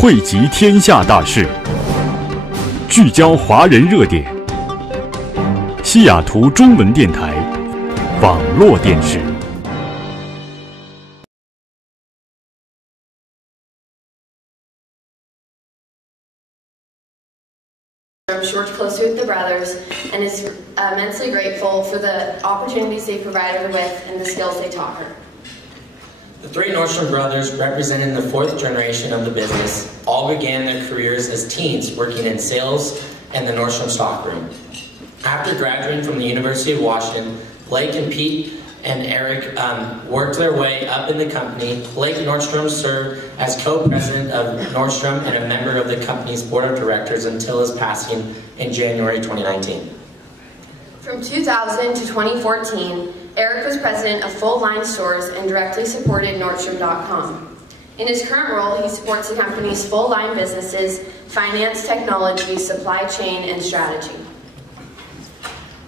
汇集天下大事，聚焦华人热点。西雅图中文电台网络电视。She worked closely with the brothers and is immensely grateful for the opportunities they provided her with and the skills they taught her. The three Nordstrom brothers, representing the fourth generation of the business, all began their careers as teens working in sales and the Nordstrom stockroom. After graduating from the University of Washington, Blake and Pete and Eric worked their way up in the company. Blake Nordstrom served as co-president of Nordstrom and a member of the company's board of directors until his passing in January 2019. From 2000 to 2014, Eric was president of full-line stores and directly supported Nordstrom.com. In his current role, he supports the company's full-line businesses, finance, technology, supply chain, and strategy.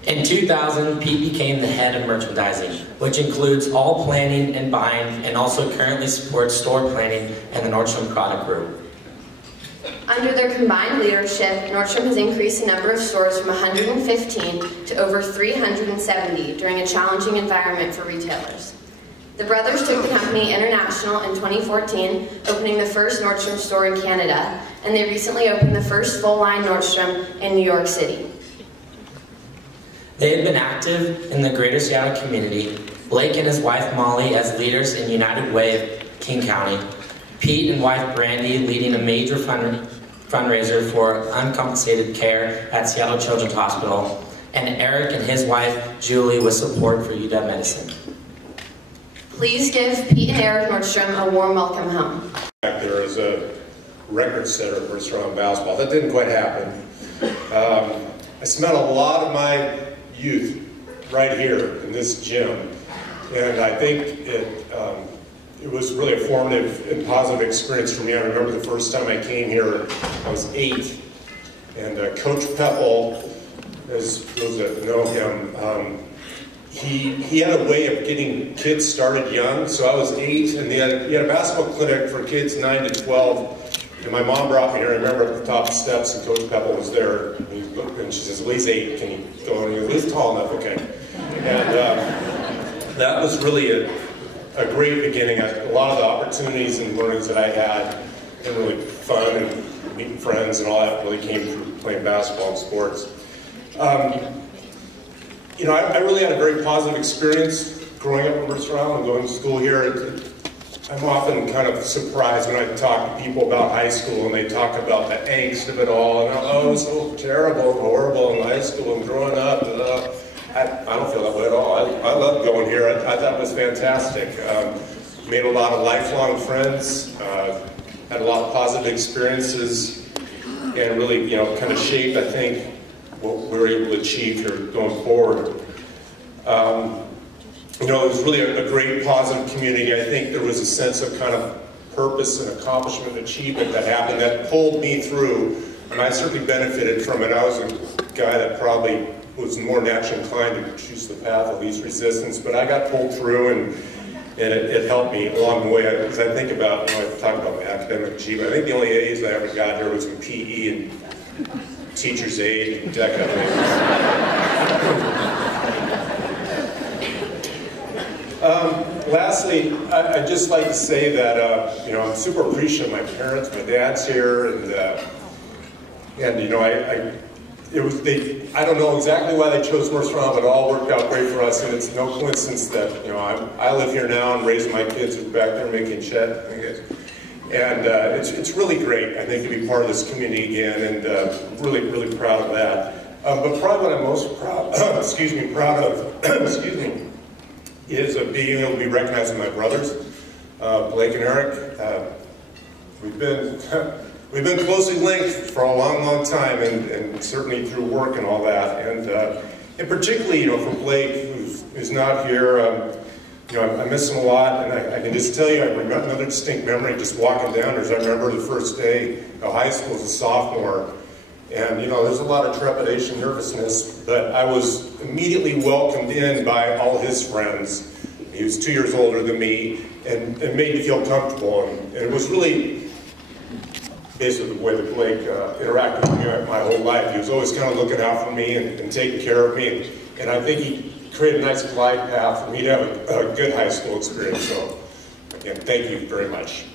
In 2000, Pete became the head of merchandising, which includes all planning and buying, and also currently supports store planning and the Nordstrom product group. Under their combined leadership, Nordstrom has increased the number of stores from 115 to over 370 during a challenging environment for retailers. The brothers took the company international in 2014, opening the first Nordstrom store in Canada, and they recently opened the first full-line Nordstrom in New York City. They have been active in the greater Seattle community, Blake and his wife Molly as leaders in United Way of King County, Pete and wife Brandy leading a major fundraiser for uncompensated care at Seattle Children's Hospital, and Eric and his wife Julie with support for UW Medicine. Please give Pete and Eric Nordstrom a warm welcome home. Back there as a record setter for strong basketball. That didn't quite happen. I spent a lot of my youth right here in this gym, and I think it was really a formative and positive experience for me. I remember the first time I came here, I was 8, and Coach Peppel, as those that know him, he had a way of getting kids started young. So I was 8, and he had a basketball clinic for kids 9 to 12. And my mom brought me here. I remember at the top of the steps, and Coach Peppel was there. And he looked, and she says, "Well, he's 8. Can you go?" And he goes, "He's tall enough, okay." And that was really a great beginning. A lot of the opportunities and learnings that I had, and really fun and meeting friends and all that, really came through playing basketball and sports. You know, I really had a very positive experience growing up in Mercer Island and going to school here. I'm often kind of surprised when I talk to people about high school and they talk about the angst of it all, and oh, it was so terrible and horrible in high school and growing up. I don't feel that way at all. I love going here. I thought it was fantastic. Made a lot of lifelong friends, had a lot of positive experiences, and really, you know, kind of shaped, I think, what we were able to achieve here going forward. You know, it was really a great positive community. I think there was a sense of kind of purpose and accomplishment and achievement that happened that pulled me through, and I certainly benefited from it. I was a guy that probably was more naturally inclined to choose the path of least resistance, but I got pulled through, and it helped me along the way. As I think about, you know, I talk about my academic achievement, I think the only A's I ever got here was in PE and teacher's aide and that kind of thing. Lastly, I'd just like to say that you know, I'm super appreciative of my parents. My dad's here, and you know, I don't know exactly why they chose Mercer Island, but it all worked out great for us, and it's no coincidence that, you know, I live here now and raising my kids who are back there making shed, and it's really great, I think, to be part of this community again, and really proud of that. But probably what I'm most proud, proud of, is being able to be recognized by my brothers, Blake and Eric. We've been closely linked for a long time, and certainly through work and all that. And particularly, you know, for Blake, who's not here, you know, I miss him a lot, and I can just tell you, I've got another distinct memory just walking down. As I remember the first day of high school as a sophomore, and you know, there's a lot of trepidation, nervousness, but I was immediately welcomed in by all his friends. He was 2 years older than me, and made me feel comfortable, and it was really basically the way that Blake interacted with me my whole life. He was always kind of looking out for me and taking care of me. And I think he created a nice glide path for me to have a good high school experience. So, again, thank you very much.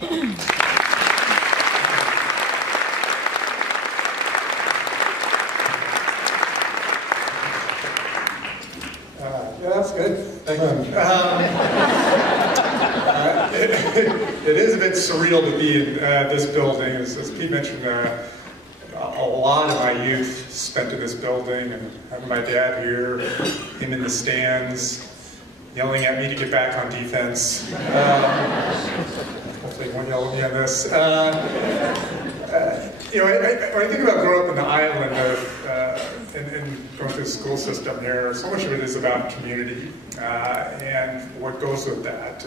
Yeah, that's good. Thank you. It is a bit surreal to be in this building. As Pete mentioned, a lot of my youth spent in this building, and having my dad here, him in the stands, yelling at me to get back on defense. Hopefully he won't yell at me on this. You know, when I think about growing up in the island and going through the school system here, so much of it is about community and what goes with that.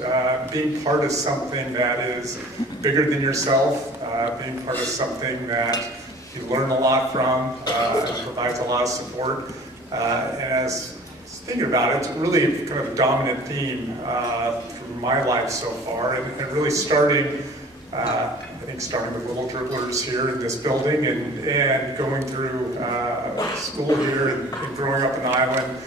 Being part of something that is bigger than yourself, being part of something that you learn a lot from, it provides a lot of support. And as thinking about it, it's really kind of a dominant theme through my life so far, and really starting I think starting with little dribblers here in this building and going through school here and growing up in the island,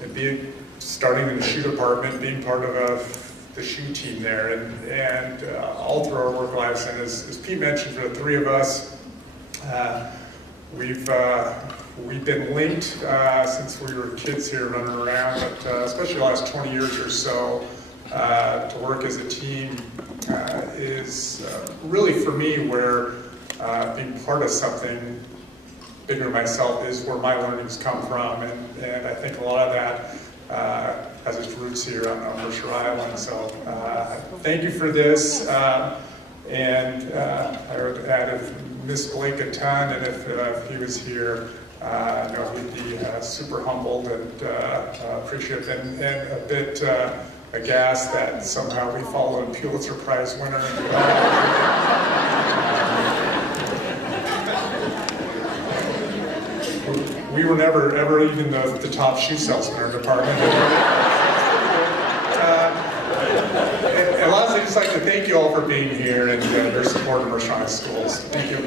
and starting in the shoe department, being part of the shoe team there, and all through our work lives. And as Pete mentioned, for the three of us, we've been linked since we were kids here running around, but especially the last 20 years or so, to work as a team is really, for me, where being part of something bigger than myself is where my learnings come from, and I think a lot of that has its roots here on Mercer Island. So thank you for this, and I would add, miss Blake a ton, and if he was here, I know he'd be super humbled and appreciative, and a bit aghast that somehow we followed a Pulitzer Prize winner. We were never, ever even the top shoe salesman in our department. And lastly, I'd just like to thank you all for being here and your support of Mercer Schools. Thank you.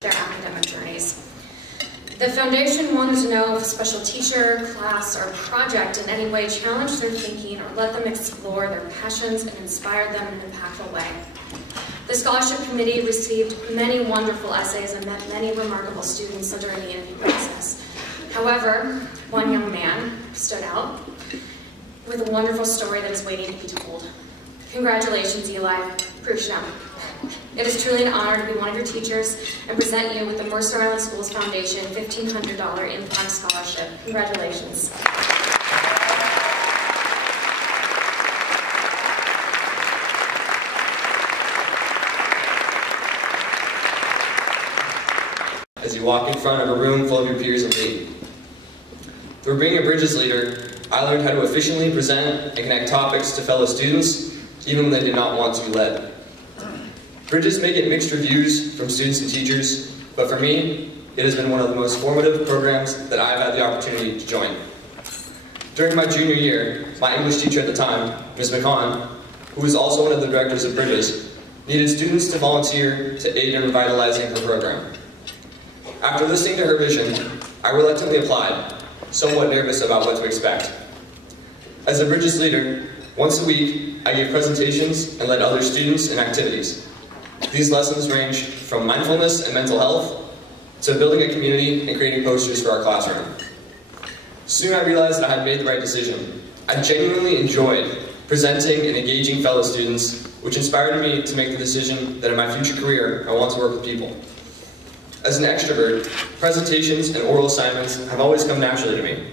Their academic journeys. The foundation wanted to know if a special teacher, class, or project in any way challenged their thinking or let them explore their passions and inspired them in an impactful way. The scholarship committee received many wonderful essays and met many remarkable students during the interview process. However, one young man stood out with a wonderful story that is waiting to be told. Congratulations, Eli. Prushnam. It is truly an honor to be one of your teachers and present you with the Mercer Island Schools Foundation $1,500 Impact Scholarship. Congratulations. As you walk in front of a room full of your peers and lead. Through being a Bridges leader, I learned how to efficiently present and connect topics to fellow students, even when they did not want to be led. Bridges may get mixed reviews from students and teachers, but for me, it has been one of the most formative programs that I've had the opportunity to join. During my junior year, my English teacher at the time, Ms. McCon, who was also one of the directors of Bridges, needed students to volunteer to aid in revitalizing her program. After listening to her vision, I reluctantly applied, somewhat nervous about what to expect. As a Bridges leader, once a week, I gave presentations and led other students in activities. These lessons ranged from mindfulness and mental health to building a community and creating posters for our classroom. Soon I realized that I had made the right decision. I genuinely enjoyed presenting and engaging fellow students, which inspired me to make the decision that in my future career, I want to work with people. As an extrovert, presentations and oral assignments have always come naturally to me.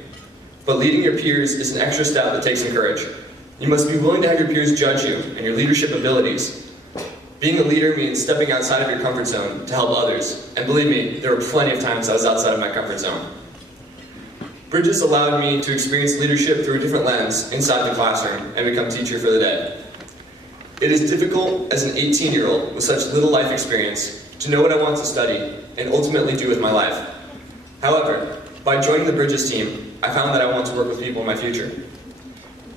But leading your peers is an extra step that takes some courage. You must be willing to have your peers judge you and your leadership abilities. Being a leader means stepping outside of your comfort zone to help others. And believe me, there were plenty of times I was outside of my comfort zone. Bridges allowed me to experience leadership through a different lens inside the classroom and become teacher for the day. It is difficult as an 18-year-old with such little life experience to know what I want to study and ultimately do with my life. However, by joining the Bridges team, I found that I want to work with people in my future.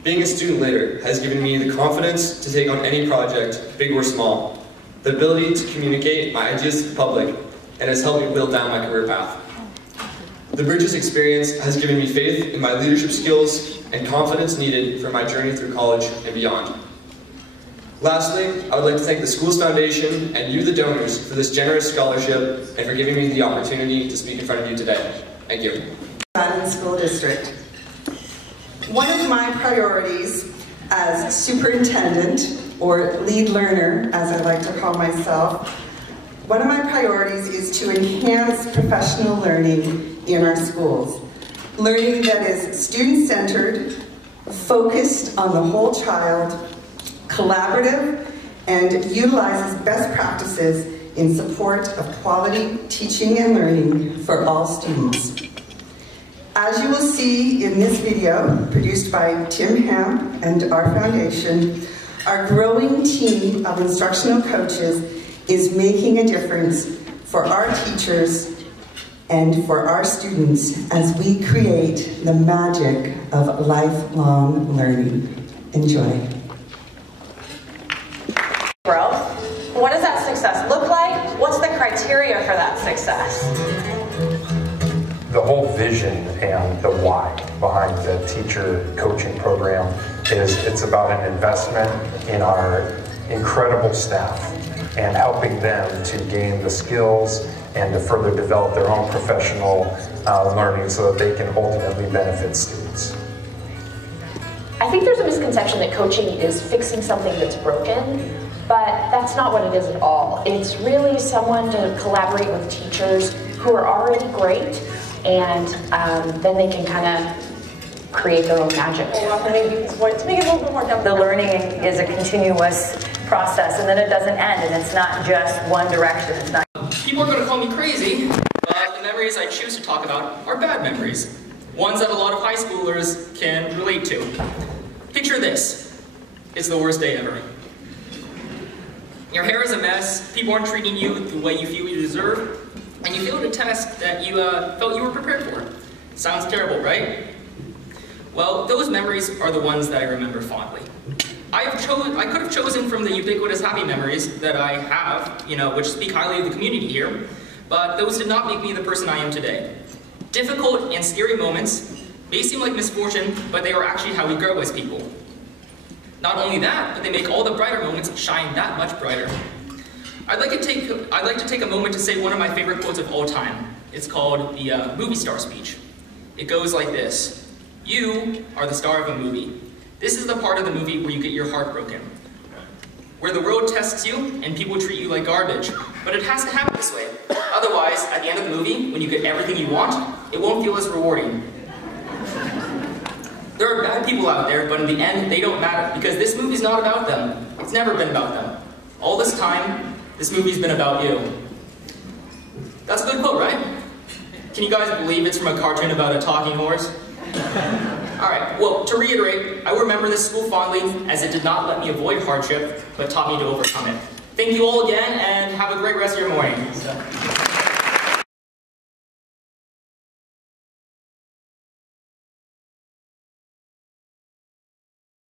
Being a student leader has given me the confidence to take on any project, big or small, the ability to communicate my ideas to the public, and has helped me build down my career path. The Bridges experience has given me faith in my leadership skills and confidence needed for my journey through college and beyond. Lastly, I would like to thank the Schools Foundation and you, the donors, for this generous scholarship and for giving me the opportunity to speak in front of you today. Thank you. School District. One of my priorities as superintendent, or lead learner, as I like to call myself, one of my priorities is to enhance professional learning in our schools. Learning that is student-centered, focused on the whole child, collaborative, and utilizes best practices in support of quality teaching and learning for all students. As you will see in this video, produced by Tim Hamp and our foundation, our growing team of instructional coaches is making a difference for our teachers and for our students as we create the magic of lifelong learning. Enjoy. Growth. What does that success look like? What's the criteria for that success? The whole vision and the why behind the teacher coaching program is it's about an investment in our incredible staff and helping them to gain the skills and to further develop their own professional learning so that they can ultimately benefit students. I think there's a misconception that coaching is fixing something that's broken, but that's not what it is at all. It's really someone to collaborate with teachers who are already great, and then they can kind of create their own magic. Well, to make it a little bit more difficult. The learning is a continuous process, and then it doesn't end, and it's not just one direction. It's not. People are going to call me crazy, but the memories I choose to talk about are bad memories. Ones that a lot of high schoolers can relate to. Picture this. It's the worst day ever. Your hair is a mess, people aren't treating you the way you feel you deserve, and you failed a test that you felt you were prepared for. Sounds terrible, right? Well, those memories are the ones that I remember fondly. I could have chosen from the ubiquitous happy memories that I have, which speak highly of the community here, but those did not make me the person I am today. Difficult and scary moments may seem like misfortune, but they are actually how we grow as people. Not only that, but they make all the brighter moments shine that much brighter. I'd like to take a moment to say one of my favorite quotes of all time. It's called the movie star speech. It goes like this: "You are the star of a movie. This is the part of the movie where you get your heart broken. Where the world tests you and people treat you like garbage. But it has to happen this way. Otherwise, at the end of the movie, when you get everything you want, it won't feel as rewarding." There are bad people out there, but in the end, they don't matter, because this movie's not about them. It's never been about them. All this time, this movie's been about you. That's a good quote, right? Can you guys believe it's from a cartoon about a talking horse? Alright, well, to reiterate, I remember this school fondly, as it did not let me avoid hardship, but taught me to overcome it. Thank you all again, and have a great rest of your morning.